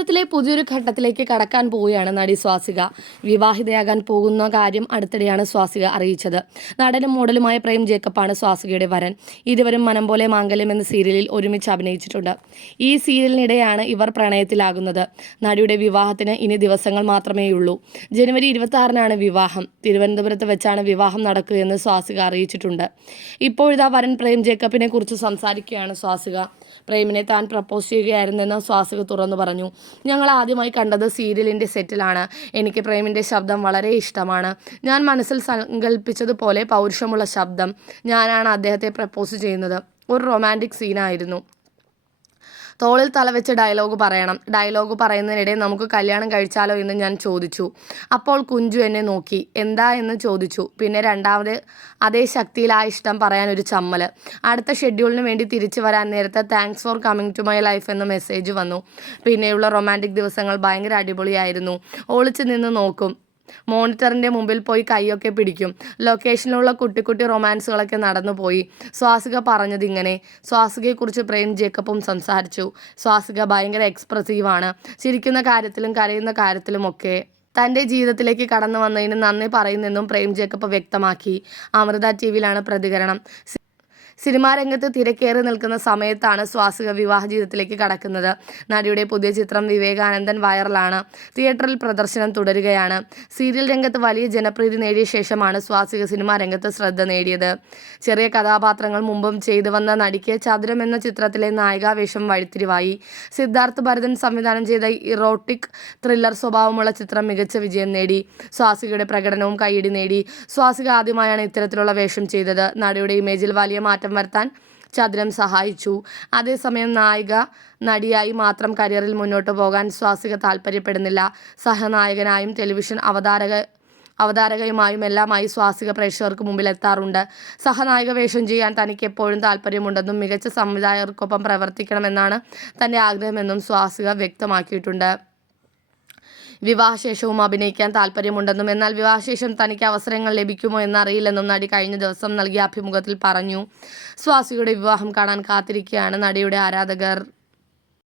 ജീവിതത്തിലെ പുതിയൊരു ഘട്ടത്തിലേക്ക് കടക്കാൻ പോവുകയാണ് നടി സ്വാസിക. വിവാഹിതയാകാൻ പോകുന്ന കാര്യം അടുത്തിടെയാണ് സ്വാസിക അറിയിച്ചത്. നടനും മോഡലുമായ പ്രേം ജേക്കബാണ് സ്വാസികയുടെ വരൻ. ഇരുവരും മനം പോലെ മാംഗല്യം എന്ന സീരിയലിൽ ഒരുമിച്ച് അഭിനയിച്ചിട്ടുണ്ട്. ഈ സീരിയലിനിടെയാണ് ഇവർ പ്രണയത്തിലാകുന്നത്. നടിയുടെ വിവാഹത്തിന് ഇനി ദിവസങ്ങൾ മാത്രമേയുള്ളൂ. ജനുവരി ഇരുപത്തി ആറിനാണ് വിവാഹം. തിരുവനന്തപുരത്ത് വെച്ചാണ് വിവാഹം നടക്കുകയെന്ന് സ്വാസിക അറിയിച്ചിട്ടുണ്ട്. ഇപ്പോഴിതാ വരൻ പ്രേം ജേക്കബിനെ കുറിച്ച് സംസാരിക്കുകയാണ് സ്വാസിക. പ്രേമിനെ താൻ പ്രപ്പോസ് ചെയ്യുകയായിരുന്നെന്ന് സ്വാസിക തുറന്നു പറഞ്ഞു. ഞങ്ങൾ ആദ്യമായി കണ്ടത് സീരിയലിന്റെ സെറ്റിലാണ്. എനിക്ക് പ്രേമിന്റെ ശബ്ദം വളരെ ഇഷ്ടമാണ്. ഞാൻ മനസ്സിൽ സങ്കല്പിച്ചതുപോലെ പൗരുഷമുള്ള ശബ്ദം. ഞാനാണ് അദ്ദേഹത്തെ പ്രപ്പോസ് ചെയ്യുന്നത്. ഒരു റൊമാന്റിക് സീനായിരുന്നു. തോളിൽ തലവെച്ച് ഡയലോഗ് പറയണം. ഡയലോഗ് പറയുന്നതിനിടെ നമുക്ക് കല്യാണം കഴിച്ചാലോ എന്ന് ഞാൻ ചോദിച്ചു. അപ്പോൾ കുഞ്ചു എന്നെ നോക്കി. എന്താ എന്ന് ചോദിച്ചു. പിന്നെ രണ്ടാമത് അതേ ശക്തിയിൽ ആ ഇഷ്ടം പറയാൻ ഒരു ചമ്മൽ അടുത്ത ഷെഡ്യൂളിന് വേണ്ടി തിരിച്ചു വരാൻ നേരത്തെ thanks for coming to my life എന്ന മെസ്സേജ് വന്നു. പിന്നെയുള്ള റൊമാന്റിക് ദിവസങ്ങൾ ഭയങ്കര അടിപൊളിയായിരുന്നു. ഒളിച്ചു നിന്ന് നോക്കും. മോണിറ്ററിന്റെ മുമ്പിൽ പോയി കൈയൊക്കെ പിടിക്കും. ലൊക്കേഷനിലുള്ള കുട്ടി കുട്ടി റൊമാൻസുകളൊക്കെ നടന്നു പോയി. സ്വാസിക പറഞ്ഞത് ഇങ്ങനെ. സ്വാസികയെക്കുറിച്ച് പ്രേം ജേക്കപ്പും സംസാരിച്ചു. സ്വാസിക ഭയങ്കര എക്സ്പ്രസീവാണ് ചിരിക്കുന്ന കാര്യത്തിലും കരയുന്ന കാര്യത്തിലുമൊക്കെ തന്റെ ജീവിതത്തിലേക്ക് കടന്നു വന്നതിന് നന്ദി പറയുന്നെന്നും പ്രേം ജേക്കപ്പ് വ്യക്തമാക്കി. അമൃത ടി വിയിലാണ് പ്രതികരണം. സിനിമാ രംഗത്ത് തിരക്കേറി നിൽക്കുന്ന സമയത്താണ് സ്വാസിക വിവാഹ ജീവിതത്തിലേക്ക് കടക്കുന്നത്. നടിയുടെ പുതിയ ചിത്രം വിവേകാനന്ദൻ വൈറലാണ്. തിയേറ്ററിൽ പ്രദർശനം തുടരുകയാണ്. സീരിയൽ രംഗത്ത് വലിയ ജനപ്രീതി നേടിയ ശേഷമാണ് സ്വാസിക സിനിമാ രംഗത്ത് ശ്രദ്ധ നേടിയത്. ചെറിയ കഥാപാത്രങ്ങൾ മുമ്പും ചെയ്തു വന്ന നടിക്ക് ചതുരം എന്ന ചിത്രത്തിലെ നായികാവേഷം വഴിത്തിരിവായി. സിദ്ധാർത്ഥ് ഭരതൻ സംവിധാനം ചെയ്ത ഇറോട്ടിക് ത്രില്ലർ സ്വഭാവമുള്ള ചിത്രം മികച്ച വിജയം നേടി. സ്വാസികയുടെ പ്രകടനവും കൈയിടി നേടി. സ്വാസിക ആദ്യമായാണ് ഇത്തരത്തിലുള്ള വേഷം ചെയ്തത്. നടിയുടെ ഇമേജിൽ വലിയ മാറ്റം വരുത്താൻ ചതുരം സഹായിച്ചു. അതേസമയം നായിക നടിയായി മാത്രം കരിയറിൽ മുന്നോട്ട് പോകാൻ സ്വാസിക താല്പര്യപ്പെടുന്നില്ല. സഹനായകനായും ടെലിവിഷൻ അവതാരക അവതാരകയുമായും എല്ലാമായി സ്വാസിക പ്രേക്ഷകർക്ക് മുമ്പിൽ എത്താറുണ്ട് സഹനായക വേഷം ചെയ്യാൻ തനിക്ക് എപ്പോഴും താല്പര്യമുണ്ടെന്നും മികച്ച സംവിധായകർക്കൊപ്പം പ്രവർത്തിക്കണമെന്നാണ് തന്റെ ആഗ്രഹമെന്നും സ്വാസിക വ്യക്തമാക്കിയിട്ടുണ്ട്. വിവാഹശേഷവും അഭിനയിക്കാൻ താല്പര്യമുണ്ടെന്നും എന്നാൽ വിവാഹശേഷം തനിക്ക് അവസരങ്ങൾ ലഭിക്കുമോ എന്നറിയില്ലെന്നും നടി കഴിഞ്ഞ ദിവസം നൽകിയ അഭിമുഖത്തിൽ പറഞ്ഞു. സ്വാസിയുടെ വിവാഹം കാണാൻ കാത്തിരിക്കുകയാണ് നടിയുടെ ആരാധകർ.